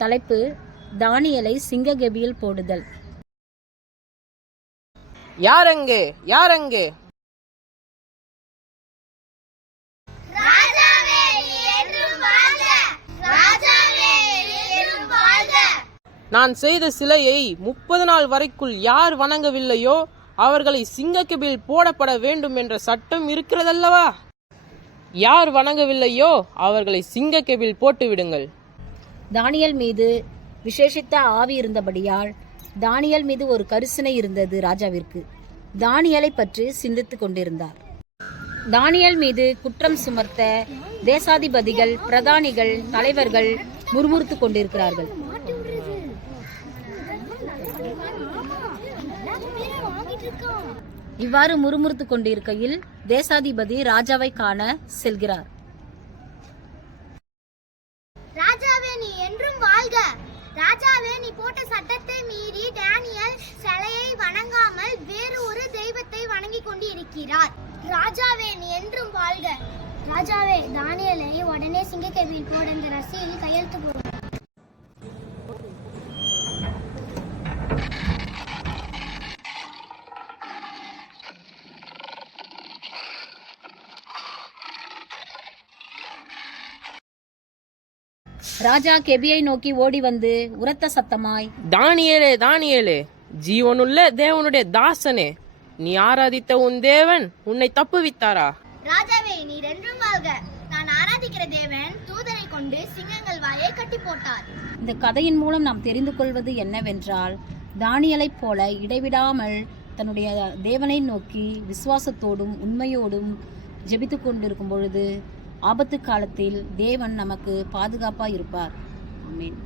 தலைப்பு: தானியேலை சிங்கக்கெபியில் போடுதல். யாரெங்கே யாரெங்கே? நான் செய்த சிலையை 30 நாள் வரைக்குள் யார் வணங்கவில்லையோ அவர்களை சிங்கக்கெபியில் போடப்பட வேண்டும் என்ற சட்டம் இருக்கிறதல்லவா? யார் வணங்கவில்லையோ அவர்களை சிங்கக்கெபியில் போட்டு விடுங்கள். தானியேல் மீது விசேஷித்த ஆவி இருந்தபடியால் தானியேல் மீது ஒரு கரிசனை இருந்தது. ராஜாவிற்கு தானியேலை பற்றி சிந்தித்துக் கொண்டிருந்தார். தானியேல் மீது குற்றம் சுமர்த்த தேசாதிபதிகள், பிரதானிகள், தலைவர்கள் முறுமுறுத்துக் கொண்டிருக்கிறார்கள். இவ்வாறு முறுமுறுத்துக் கொண்டிருக்கையில் தேசாதிபதி ராஜாவை காண செல்கிறார். ராஜாவே, நீ என்றும் வாழ்க. ராஜாவே, நீ போட்ட சட்டத்தை மீறி தானியேல் சிலையை வணங்காமல் வேறு ஒரு தெய்வத்தை வணங்கி கொண்டு இருக்கிறார். ராஜாவே, நீ என்றும் வாழ்க. ராஜாவே, தானியேலை உடனே சிங்கக்கெபியில் போட இந்த ரசீதில் கையெழுத்து போடும். ராஜா கெபியை நோக்கி ஓடி வந்து உரத்த சத்தமாய், தானியேலே தானியேலே, ஜீவனுள்ள தேவனுடைய தாசனே, நீ ஆராதித்த உன் தேவன் உன்னை தப்புவித்தாரா? ராஜாவே, நீர் என்றும் வாழ்க. நான் ஆராதிக்கிற தேவன் தூதரை கொண்டு சிங்கங்கள் வாயை கட்டி போட்டார். இந்த கதையின் மூலம் நாம் தெரிந்து கொள்வது என்னவென்றால், தானியேலைப் போல இடைவிடாமல் தன்னுடைய தேவனை நோக்கி விசுவாசத்தோடும் உண்மையோடும் ஜெபித்து கொண்டிருக்கும் பொழுது ஆபத்து காலத்தில் தேவன் நமக்கு பாதுகாப்பாக இருப்பார். ஆமென்.